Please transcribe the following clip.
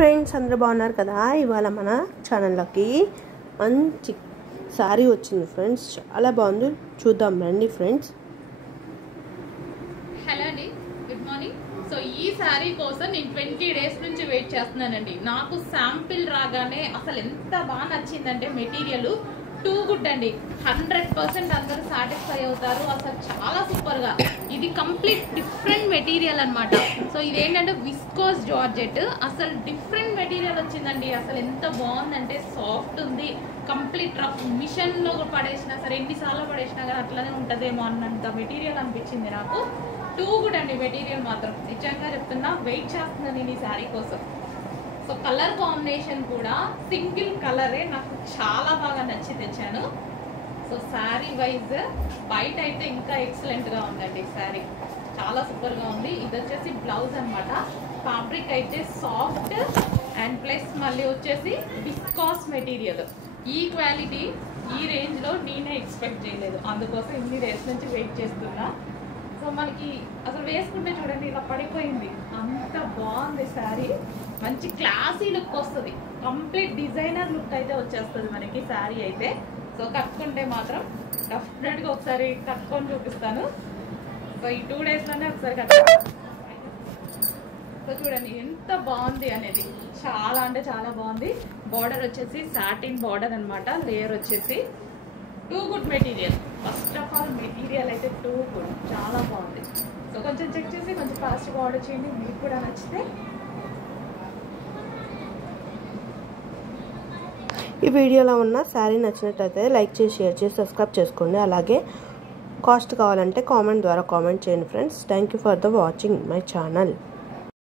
Friends అందరూ బాగున్నారు కదా. ఇవాళ మన ఛానల్లోకి మంచి సారీ వచ్చింది ఫ్రెండ్స్, చాలా బాగుంది. చూద్దాం రండి ఫ్రెండ్స్. హలో అండి, గుడ్ మార్నింగ్. సో ఈ శారీ కోసం నేను 20 డేస్ నుంచి వెయిట్ చేస్తున్నానండి. నాకు శాంపిల్ రాగానే అసలు ఎంత బాగా నచ్చిందంటే మెటీరియల్ టూ గుడ్ అండి. 100% అందరూ సాటిస్ఫై అవుతారు. అసలు చాలా సూపర్ గా, ఇది కంప్లీట్ డిఫరెంట్ మెటీరియల్ అనమాట. సో ఇదేంటంటే విస్కోస్ జార్జెట్, అసలు డిఫరెంట్ మెటీరియల్ వచ్చిందండి. అసలు ఎంత బాగుందంటే సాఫ్ట్ ఉంది, కంప్లీట్ రఫ్. మిషన్ లో పడేసినా సరే, ఎన్నిసార్లు పడేసినా కానీ అట్లానే ఉంటదేమో అన్నంత మెటీరియల్ అనిపించింది నాకు. టూ గుడ్ అండి మెటీరియల్ మాత్రం, నిజంగా చెప్తున్నా. వెయిట్ చేస్తున్నాను నేను ఈ శారీ కోసం. సో కలర్ కాంబినేషన్ కూడా సింగిల్ కలరే నాకు చాలా బాగా నచ్చి తెచ్చాను. సో శారీ వైజ్ బయట అయితే ఇంకా ఎక్సలెంట్ గా ఉందండి. శారీ చాలా సూపర్ గా ఉంది. ఇది వచ్చేసి బ్లౌజ్ అనమాట. ఫ్యాబ్రిక్ అయితే సాఫ్ట్ అండ్ ప్లస్ మళ్ళీ వచ్చేసి విస్కాస్ మెటీరియల్. ఈ క్వాలిటీ ఈ రేంజ్ లో నేనే ఎక్స్పెక్ట్ చేయలేదు, అందుకోసం ఇన్ని డేస్ నుంచి వెయిట్ చేస్తున్నా. సో మనకి అసలు వేసుకుంటే చూడండి ఇలా పడిపోయింది, అంత బాగుంది శారీ. మంచి క్లాసీ లుక్ వస్తుంది, కంప్లీట్ డిజైనర్ లుక్ అయితే వచ్చేస్తుంది మనకి శారీ అయితే. సో కట్టుకుంటే మాత్రం డెఫినెట్గా ఒకసారి కట్టుకొని చూపిస్తాను. సో ఈ 2 డేస్లోనే ఒకసారి కట్టుకుంటాను. సో చూడండి ఎంత బాగుంది అనేది, చాలా అంటే చాలా బాగుంది. బార్డర్ వచ్చేసి సాటిన్ బార్డర్ అనమాట. లేయర్ వచ్చేసి too good material. First of all material అయితే టూ గుడ్, చాలా బాగుంది. సో కొంచెం చెక్ చేసి కొంచెం ఫాస్ట్గా ఆర్డర్ చేయండి, మీకు కూడా నచ్చితే. ఈ వీడియోలో ఉన్న శారీ నచ్చినట్లయితే లైక్ చేసి, షేర్ చేసి, సబ్స్క్రైబ్ చేసుకోండి. అలాగే కాస్ట్ కావాలంటే కామెంట్ ద్వారా కామెంట్ చేయండి friends. Thank you for the watching my channel.